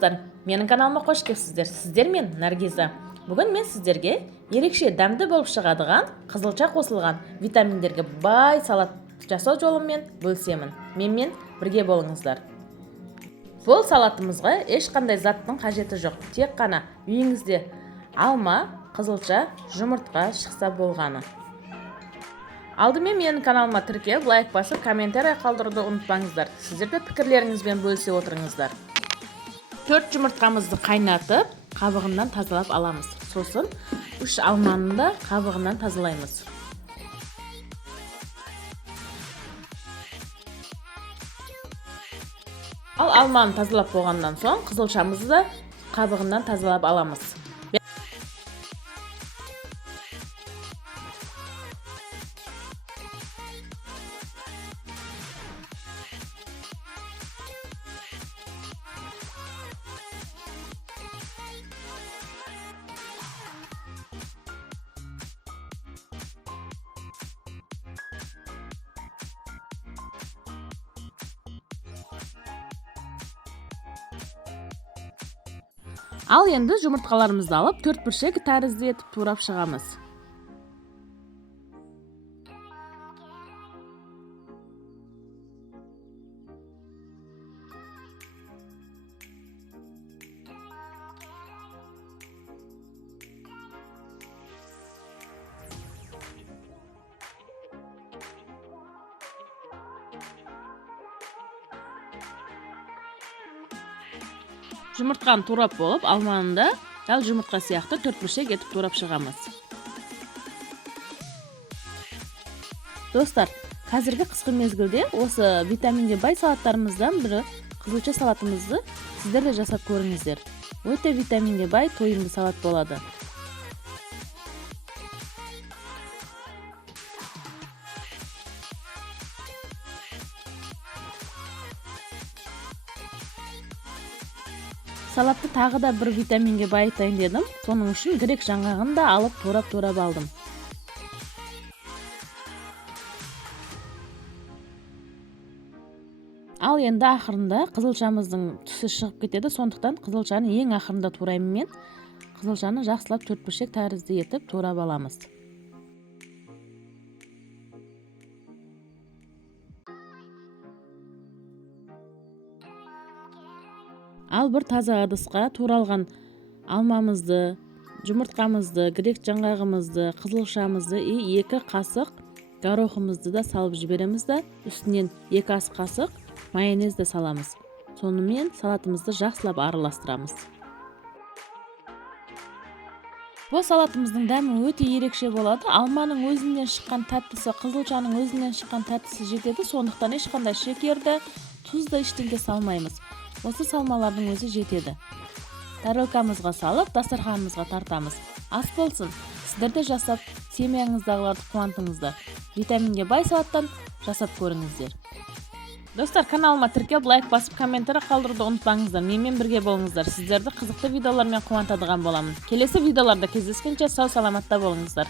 достар, менің каналыма қош келіпсіздер. Сіздер мен Наргиза. Бүгін мен сіздерге ерекше дәмді болып шығадыған қызылша қосылған витаминдерге бай салат жасау жолымен бөлісемін. Менімен бірге болыңыздар. Бұл салатымызға ешқандай заттың қажеті жоқ. Тек қана үйіңізде алма, қызылша, жұмыртқа шықса болғаны. Алдымен менің каналыма тіркеліп, лайк басып, комментарий қалдыруды ұмытпаңыздар. Сіздер де пікірлеріңізбен бөлісе отырыңыздар. 4 жұмыртқамызды қайнатып, қабығынан тазалап аламыз. Сосын 3 алманы да қабығынан тазалаймыз. Ал алманы тазалап болғаннан соң қызылшамызды да қабығынан тазалап аламыз. Ал енді жұмыртқаларымызды алып 4 бүршек тәрізді етіп турап шығамыз. Жұмыртқаны турап болып, алманы да дәл жұмыртқа сияқты 4 бүршек етіп турап шығамыз. Достар, қазіргі қысқы мезгілде осы витаминге бай салаттарымыздан бірі қызылша салатымызды сіздер де жасап көріңіздер. Өте витаминге бай тойымды салат болады. Салатты тағы да бір витаминге байытайын дедім. Соның үшін грек жаңғағын да алып турап алдым. Ал енді ақырында қызылшамыздың түсі шығып кетеді. Сондықтан қызылшаны ең ақырында тураймын мен. Қызылшаны жақсылап 4 бүршек тәрізді етіп турап аламыз. Ал бір таза ыдысқа туралған алмамызды, жұмыртқамызды, грек жаңғағымызды, қызылшамызды, 2 қасық горохымызды да салып жібереміз да, үстінен 2 ас қасық майонез де саламыз. Сонымен салатымызды жақсылап араластырамыз. Бұл салатымыздың дәмі өте ерекше болады. Алманың өзінен шыққан тәттісі, қызылшаның өзінен шыққан тәттісі жетеді. Сондықтан ешқандай шекерді, тұзды ештеңе салмаймыз. Осы салмалардың өзі жетеді. Тарелкамызға салып, дастарханымызға тартамыз. Ас болсын. Сіздер де жасап, семьяңыздағыларды қуантыңыздар. Витаминге бай салаттан жасап көріңіздер. Достар, каналыма тіркеліп, лайк басып, комментарий қалдыруды ұмытпаңыздар. Менімен бірге болыңыздар. Сіздерді қызықты видеолармен қуантадыған боламын. Келесі видеоларда кездескенше сау саламатта болыңыздар.